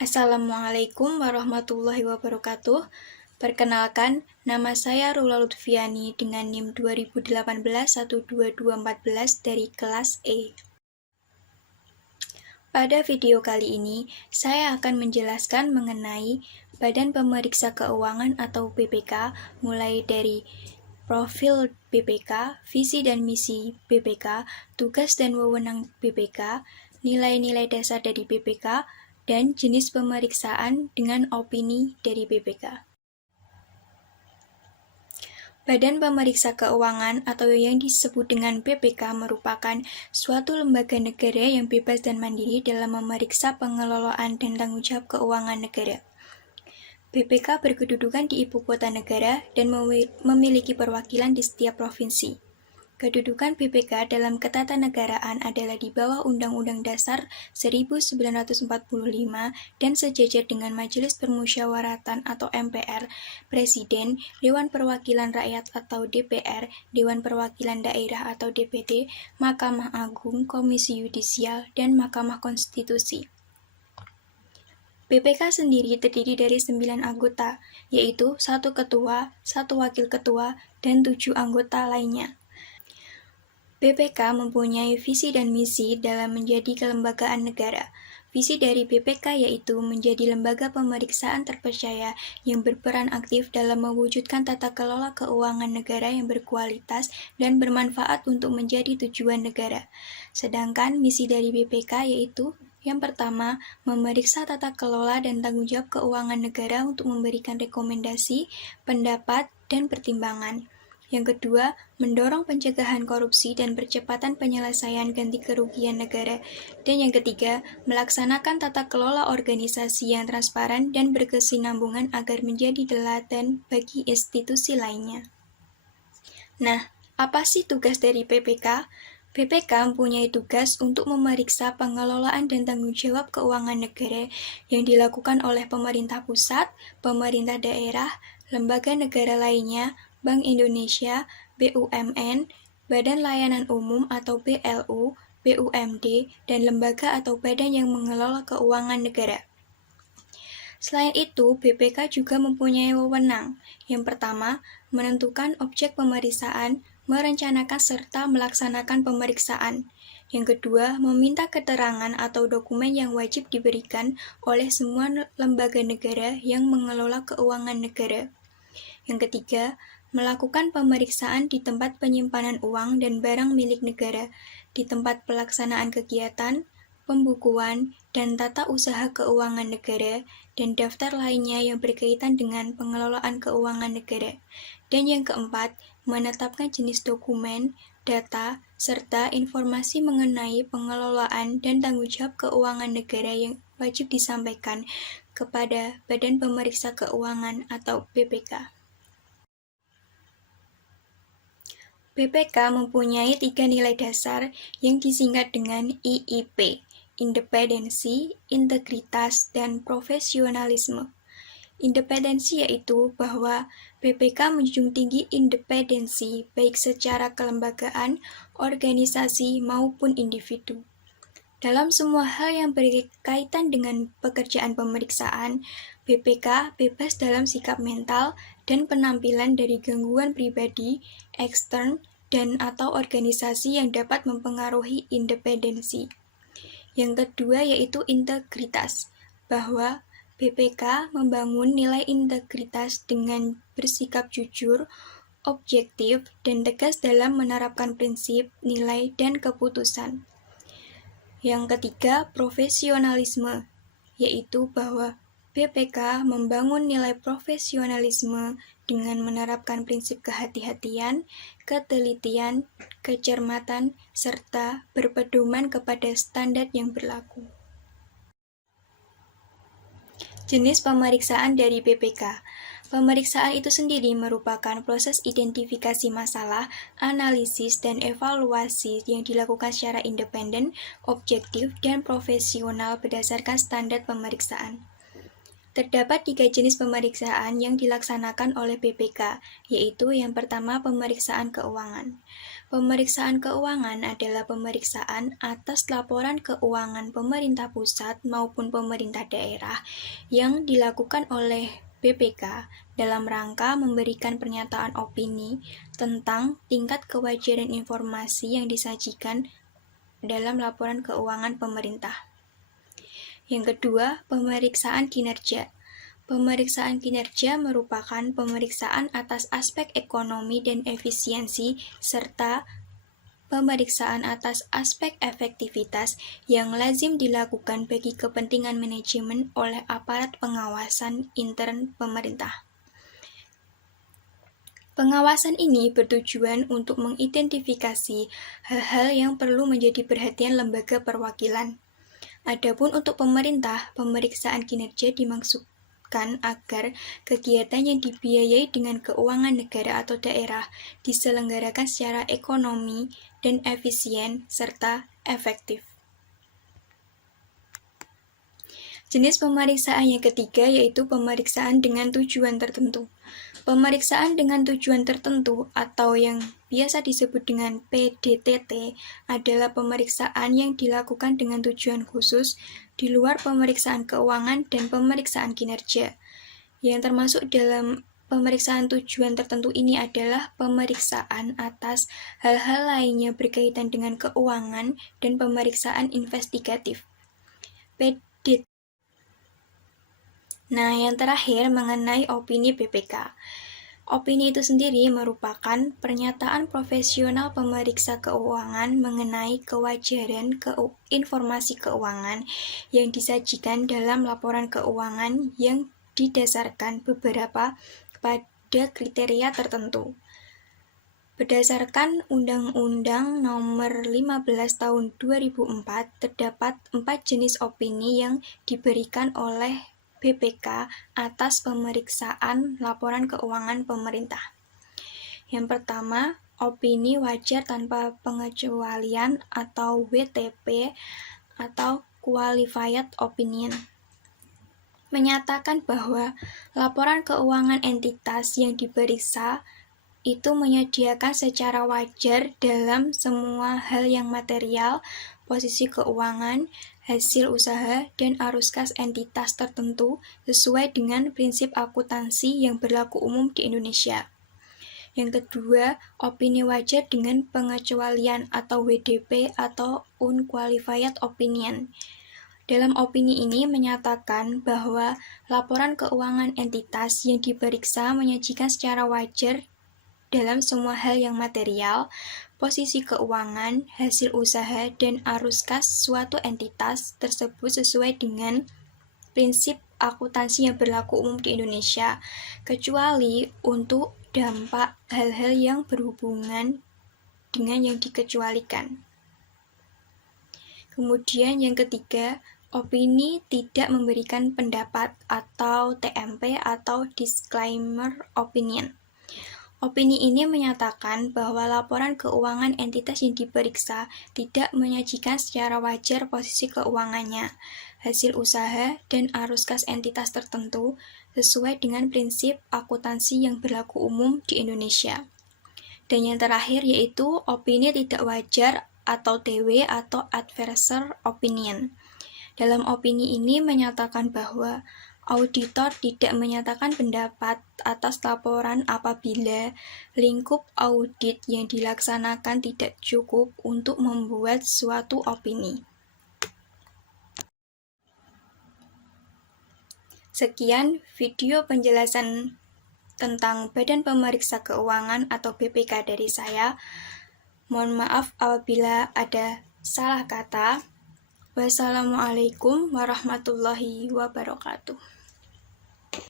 Assalamualaikum warahmatullahi wabarakatuh. Perkenalkan, nama saya Rula Lutfiani dengan NIM 2018-12214 dari kelas E. Pada video kali ini, saya akan menjelaskan mengenai Badan Pemeriksa Keuangan atau BPK, mulai dari profil BPK, visi dan misi BPK, tugas dan wewenang BPK, nilai-nilai dasar dari BPK, dan jenis pemeriksaan dengan opini dari BPK. Badan Pemeriksa Keuangan atau yang disebut dengan BPK merupakan suatu lembaga negara yang bebas dan mandiri dalam memeriksa pengelolaan dan tanggung jawab keuangan negara. BPK berkedudukan di ibu kota negara dan memiliki perwakilan di setiap provinsi. Kedudukan BPK dalam ketatanegaraan adalah di bawah Undang-Undang Dasar 1945 dan sejajar dengan Majelis Permusyawaratan atau MPR, Presiden, Dewan Perwakilan Rakyat atau DPR, Dewan Perwakilan Daerah atau DPD, Mahkamah Agung, Komisi Yudisial, dan Mahkamah Konstitusi. BPK sendiri terdiri dari 9 anggota, yaitu 1 ketua, 1 wakil ketua, dan 7 anggota lainnya. BPK mempunyai visi dan misi dalam menjadi kelembagaan negara. Visi dari BPK yaitu menjadi lembaga pemeriksaan terpercaya yang berperan aktif dalam mewujudkan tata kelola keuangan negara yang berkualitas dan bermanfaat untuk menjadi tujuan negara. Sedangkan misi dari BPK yaitu yang pertama, memeriksa tata kelola dan tanggung jawab keuangan negara untuk memberikan rekomendasi, pendapat, dan pertimbangan. Yang kedua, mendorong pencegahan korupsi dan percepatan penyelesaian ganti kerugian negara. Dan yang ketiga, melaksanakan tata kelola organisasi yang transparan dan berkesinambungan agar menjadi teladan bagi institusi lainnya. Nah, apa sih tugas dari BPK? BPK mempunyai tugas untuk memeriksa pengelolaan dan tanggung jawab keuangan negara yang dilakukan oleh pemerintah pusat, pemerintah daerah, lembaga negara lainnya, Bank Indonesia, BUMN, Badan Layanan Umum atau BLU, BUMD, dan lembaga atau badan yang mengelola keuangan negara. Selain itu, BPK juga mempunyai wewenang. Yang pertama, menentukan objek pemeriksaan, merencanakan serta melaksanakan pemeriksaan. Yang kedua, meminta keterangan atau dokumen yang wajib diberikan oleh semua lembaga negara yang mengelola keuangan negara. Yang ketiga, melakukan pemeriksaan di tempat penyimpanan uang dan barang milik negara, di tempat pelaksanaan kegiatan, pembukuan, dan tata usaha keuangan negara, dan daftar lainnya yang berkaitan dengan pengelolaan keuangan negara. Dan yang keempat, menetapkan jenis dokumen, data, serta informasi mengenai pengelolaan dan tanggung jawab keuangan negara yang wajib disampaikan kepada Badan Pemeriksa Keuangan atau BPK. BPK mempunyai 3 nilai dasar yang disingkat dengan IIP, independensi, integritas, dan profesionalisme. Independensi yaitu bahwa BPK menjunjung tinggi independensi baik secara kelembagaan, organisasi, maupun individu. Dalam semua hal yang berkaitan dengan pekerjaan pemeriksaan, BPK bebas dalam sikap mental dan penampilan dari gangguan pribadi, ekstern, dan atau organisasi yang dapat mempengaruhi independensi. Yang kedua yaitu integritas, bahwa BPK membangun nilai integritas dengan bersikap jujur, objektif, dan tegas dalam menerapkan prinsip, nilai, dan keputusan. Yang ketiga, profesionalisme, yaitu bahwa BPK membangun nilai profesionalisme dengan menerapkan prinsip kehati-hatian, ketelitian, kecermatan, serta berpedoman kepada standar yang berlaku. Jenis pemeriksaan dari BPK. Pemeriksaan itu sendiri merupakan proses identifikasi masalah, analisis, dan evaluasi yang dilakukan secara independen, objektif, dan profesional berdasarkan standar pemeriksaan. Terdapat 3 jenis pemeriksaan yang dilaksanakan oleh BPK, yaitu yang pertama pemeriksaan keuangan. Pemeriksaan keuangan adalah pemeriksaan atas laporan keuangan pemerintah pusat maupun pemerintah daerah yang dilakukan oleh BPK dalam rangka memberikan pernyataan opini tentang tingkat kewajaran informasi yang disajikan dalam laporan keuangan pemerintah. Yang kedua, pemeriksaan kinerja. Pemeriksaan kinerja merupakan pemeriksaan atas aspek ekonomi dan efisiensi serta pemeriksaan atas aspek efektivitas yang lazim dilakukan bagi kepentingan manajemen oleh aparat pengawasan intern pemerintah. Pengawasan ini bertujuan untuk mengidentifikasi hal-hal yang perlu menjadi perhatian lembaga perwakilan. Adapun untuk pemerintah, pemeriksaan kinerja dimaksudkan agar kegiatan yang dibiayai dengan keuangan negara atau daerah diselenggarakan secara ekonomi dan efisien serta efektif. Jenis pemeriksaan yang ketiga yaitu pemeriksaan dengan tujuan tertentu. Pemeriksaan dengan tujuan tertentu atau yang biasa disebut dengan PDTT adalah pemeriksaan yang dilakukan dengan tujuan khusus di luar pemeriksaan keuangan dan pemeriksaan kinerja. Yang termasuk dalam pemeriksaan tujuan tertentu ini adalah pemeriksaan atas hal-hal lainnya berkaitan dengan keuangan dan pemeriksaan investigatif. PDTT. Nah, yang terakhir mengenai opini BPK. Opini itu sendiri merupakan pernyataan profesional pemeriksa keuangan mengenai kewajaran informasi keuangan yang disajikan dalam laporan keuangan yang didasarkan beberapa pada kriteria tertentu. Berdasarkan Undang-Undang Nomor 15 Tahun 2004, terdapat 4 jenis opini yang diberikan oleh BPK atas pemeriksaan laporan keuangan pemerintah. Yang pertama, opini wajar tanpa pengecualian atau WTP atau Qualified Opinion. Menyatakan bahwa laporan keuangan entitas yang diperiksa itu menyediakan secara wajar dalam semua hal yang material, posisi keuangan, hasil usaha, dan arus kas entitas tertentu sesuai dengan prinsip akuntansi yang berlaku umum di Indonesia. Yang kedua, opini wajar dengan pengecualian atau WDP atau Unqualified Opinion. Dalam opini ini menyatakan bahwa laporan keuangan entitas yang diperiksa menyajikan secara wajar dalam semua hal yang material, posisi keuangan, hasil usaha, dan arus kas suatu entitas tersebut sesuai dengan prinsip akuntansi yang berlaku umum di Indonesia, kecuali untuk dampak hal-hal yang berhubungan dengan yang dikecualikan. Kemudian yang ketiga, opini tidak memberikan pendapat atau TMP atau Disclaimer Opinion. Opini ini menyatakan bahwa laporan keuangan entitas yang diperiksa tidak menyajikan secara wajar posisi keuangannya, hasil usaha, dan arus kas entitas tertentu sesuai dengan prinsip akuntansi yang berlaku umum di Indonesia. Dan yang terakhir yaitu opini tidak wajar atau TW atau Adverse Opinion. Dalam opini ini menyatakan bahwa auditor tidak menyatakan pendapat atas laporan apabila lingkup audit yang dilaksanakan tidak cukup untuk membuat suatu opini. Sekian video penjelasan tentang Badan Pemeriksa Keuangan atau BPK dari saya. Mohon maaf apabila ada salah kata. Wassalamualaikum warahmatullahi wabarakatuh.